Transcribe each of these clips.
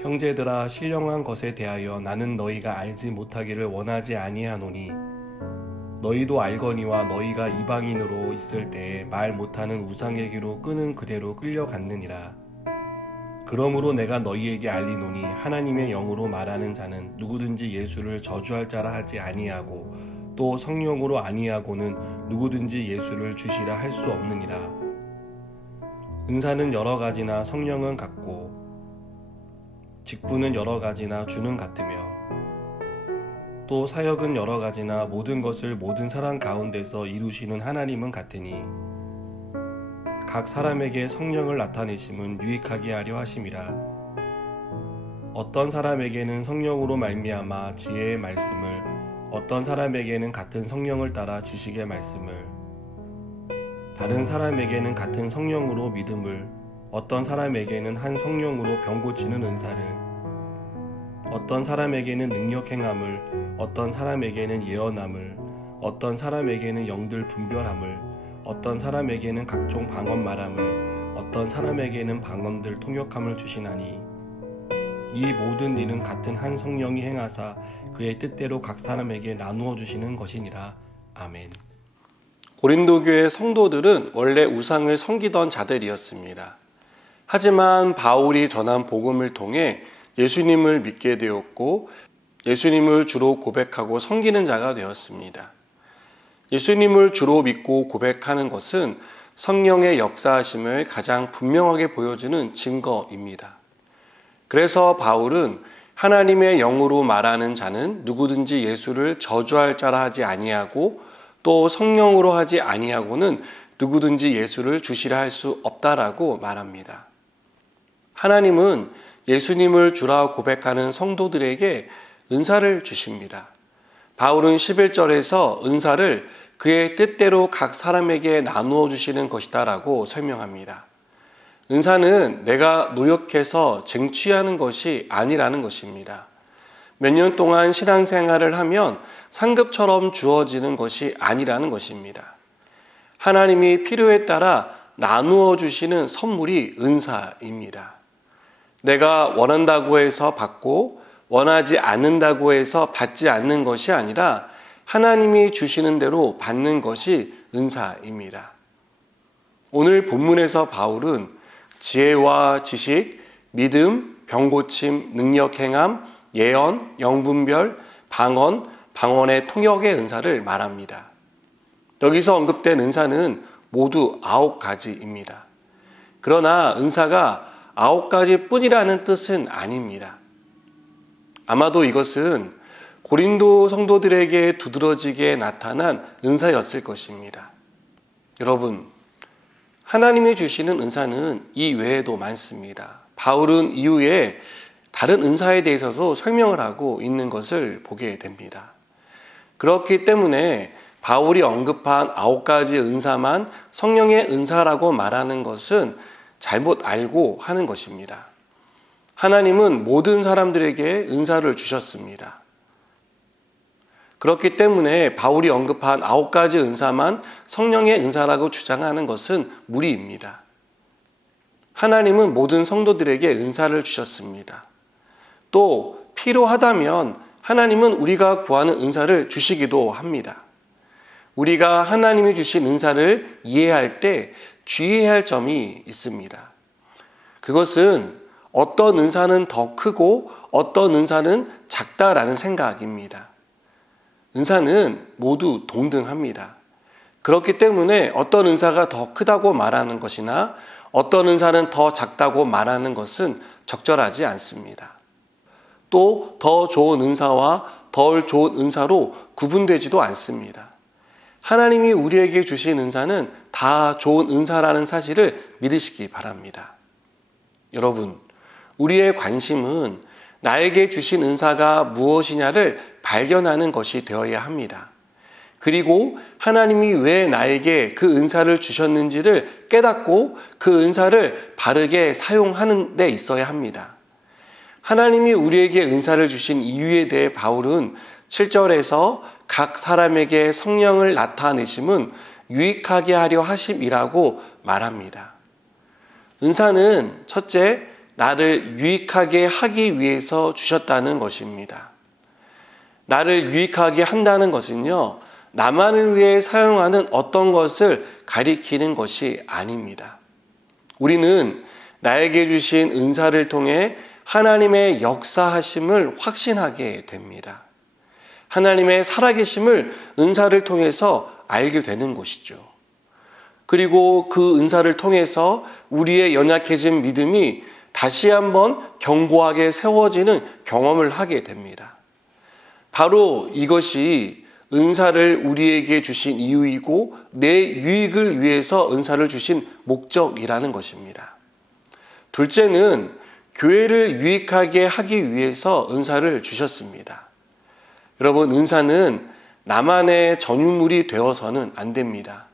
형제들아, 신령한 것에 대하여 나는 너희가 알지 못하기를 원하지 아니하노니 너희도 알거니와 너희가 이방인으로 있을 때에 말 못하는 우상에게로 끄는 그대로 끌려갔느니라. 그러므로 내가 너희에게 알리노니 하나님의 영으로 말하는 자는 누구든지 예수를 저주할 자라 하지 아니하고 또 성령으로 아니하고는 누구든지 예수를 주시라 할 수 없느니라. 은사는 여러 가지나 성령은 같고 직분은 여러 가지나 주는 같으며 또 사역은 여러 가지나 모든 것을 모든 사람 가운데서 이루시는 하나님은 같으니 각 사람에게 성령을 나타내심은 유익하게 하려 하심이라. 어떤 사람에게는 성령으로 말미암아 지혜의 말씀을, 어떤 사람에게는 같은 성령을 따라 지식의 말씀을, 다른 사람에게는 같은 성령으로 믿음을, 어떤 사람에게는 한 성령으로 병 고치는 은사를, 어떤 사람에게는 능력 행함을, 어떤 사람에게는 예언함을, 어떤 사람에게는 영들 분별함을, 어떤 사람에게는 각종 방언 말함을, 어떤 사람에게는 방언들 통역함을 주시나니 이 모든 일은 같은 한 성령이 행하사 그의 뜻대로 각 사람에게 나누어 주시는 것이니라. 아멘. 고린도 교회 성도들은 원래 우상을 섬기던 자들이었습니다. 하지만 바울이 전한 복음을 통해 예수님을 믿게 되었고 예수님을 주로 고백하고 섬기는 자가 되었습니다. 예수님을 주로 믿고 고백하는 것은 성령의 역사하심을 가장 분명하게 보여주는 증거입니다. 그래서 바울은 하나님의 영으로 말하는 자는 누구든지 예수를 저주할 자라 하지 아니하고 또 성령으로 하지 아니하고는 누구든지 예수를 주시라 할 수 없다라고 말합니다. 하나님은 예수님을 주라 고백하는 성도들에게 은사를 주십니다. 바울은 11절에서 은사를 그의 뜻대로 각 사람에게 나누어 주시는 것이다 라고 설명합니다. 은사는 내가 노력해서 쟁취하는 것이 아니라는 것입니다. 몇 년 동안 신앙생활을 하면 상급처럼 주어지는 것이 아니라는 것입니다. 하나님이 필요에 따라 나누어 주시는 선물이 은사입니다. 내가 원한다고 해서 받고 원하지 않는다고 해서 받지 않는 것이 아니라 하나님이 주시는 대로 받는 것이 은사입니다. 오늘 본문에서 바울은 지혜와 지식, 믿음, 병고침, 능력 행함, 예언, 영분별, 방언, 방언의 통역의 은사를 말합니다. 여기서 언급된 은사는 모두 9가지입니다. 그러나 은사가 9가지 뿐이라는 뜻은 아닙니다. 아마도 이것은 고린도 성도들에게 두드러지게 나타난 은사였을 것입니다. 여러분, 하나님이 주시는 은사는 이 외에도 많습니다. 바울은 이후에 다른 은사에 대해서도 설명을 하고 있는 것을 보게 됩니다. 그렇기 때문에 바울이 언급한 9가지 은사만 성령의 은사라고 말하는 것은 잘못 알고 하는 것입니다. 하나님은 모든 사람들에게 은사를 주셨습니다. 그렇기 때문에 바울이 언급한 9가지 은사만 성령의 은사라고 주장하는 것은 무리입니다. 하나님은 모든 성도들에게 은사를 주셨습니다. 또 필요하다면 하나님은 우리가 구하는 은사를 주시기도 합니다. 우리가 하나님이 주신 은사를 이해할 때 주의해야 할 점이 있습니다. 그것은 어떤 은사는 더 크고 어떤 은사는 작다라는 생각입니다. 은사는 모두 동등합니다. 그렇기 때문에 어떤 은사가 더 크다고 말하는 것이나 어떤 은사는 더 작다고 말하는 것은 적절하지 않습니다. 또 더 좋은 은사와 덜 좋은 은사로 구분되지도 않습니다. 하나님이 우리에게 주신 은사는 다 좋은 은사라는 사실을 믿으시기 바랍니다. 여러분, 우리의 관심은 나에게 주신 은사가 무엇이냐를 발견하는 것이 되어야 합니다. 그리고 하나님이 왜 나에게 그 은사를 주셨는지를 깨닫고 그 은사를 바르게 사용하는 데 있어야 합니다. 하나님이 우리에게 은사를 주신 이유에 대해 바울은 7절에서 각 사람에게 성령을 나타내심은 유익하게 하려 하심이라고 말합니다. 은사는 첫째, 나를 유익하게 하기 위해서 주셨다는 것입니다. 나를 유익하게 한다는 것은요, 나만을 위해 사용하는 어떤 것을 가리키는 것이 아닙니다. 우리는 나에게 주신 은사를 통해 하나님의 역사하심을 확신하게 됩니다. 하나님의 살아계심을 은사를 통해서 알게 되는 것이죠. 그리고 그 은사를 통해서 우리의 연약해진 믿음이 다시 한번 견고하게 세워지는 경험을 하게 됩니다. 바로 이것이 은사를 우리에게 주신 이유이고 내 유익을 위해서 은사를 주신 목적이라는 것입니다. 둘째는 교회를 유익하게 하기 위해서 은사를 주셨습니다. 여러분, 은사는 나만의 전유물이 되어서는 안 됩니다.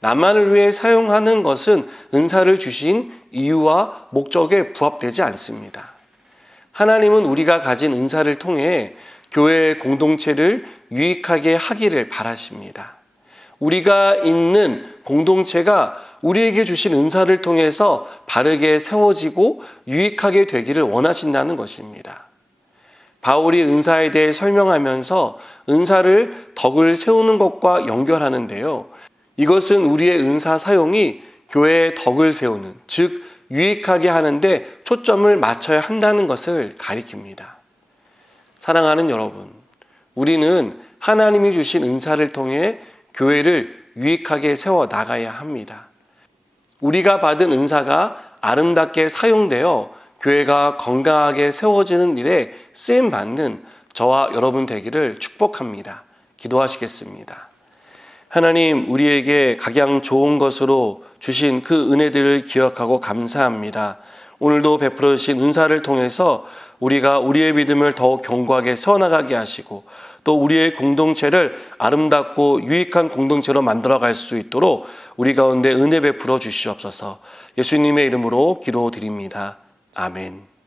나만을 위해 사용하는 것은 은사를 주신 이유와 목적에 부합되지 않습니다. 하나님은 우리가 가진 은사를 통해 교회의 공동체를 유익하게 하기를 바라십니다. 우리가 있는 공동체가 우리에게 주신 은사를 통해서 바르게 세워지고 유익하게 되기를 원하신다는 것입니다. 바울이 은사에 대해 설명하면서 은사를 덕을 세우는 것과 연결하는데요. 이것은 우리의 은사 사용이 교회의 덕을 세우는, 즉 유익하게 하는데 초점을 맞춰야 한다는 것을 가리킵니다. 사랑하는 여러분, 우리는 하나님이 주신 은사를 통해 교회를 유익하게 세워 나가야 합니다. 우리가 받은 은사가 아름답게 사용되어 교회가 건강하게 세워지는 일에 쓰임받는 저와 여러분 되기를 축복합니다. 기도하시겠습니다. 하나님, 우리에게 각양 좋은 것으로 주신 그 은혜들을 기억하고 감사합니다. 오늘도 베풀어 주신 은사를 통해서 우리가 우리의 믿음을 더욱 견고하게 세워나가게 하시고 또 우리의 공동체를 아름답고 유익한 공동체로 만들어갈 수 있도록 우리 가운데 은혜 베풀어 주시옵소서. 예수님의 이름으로 기도드립니다. 아멘.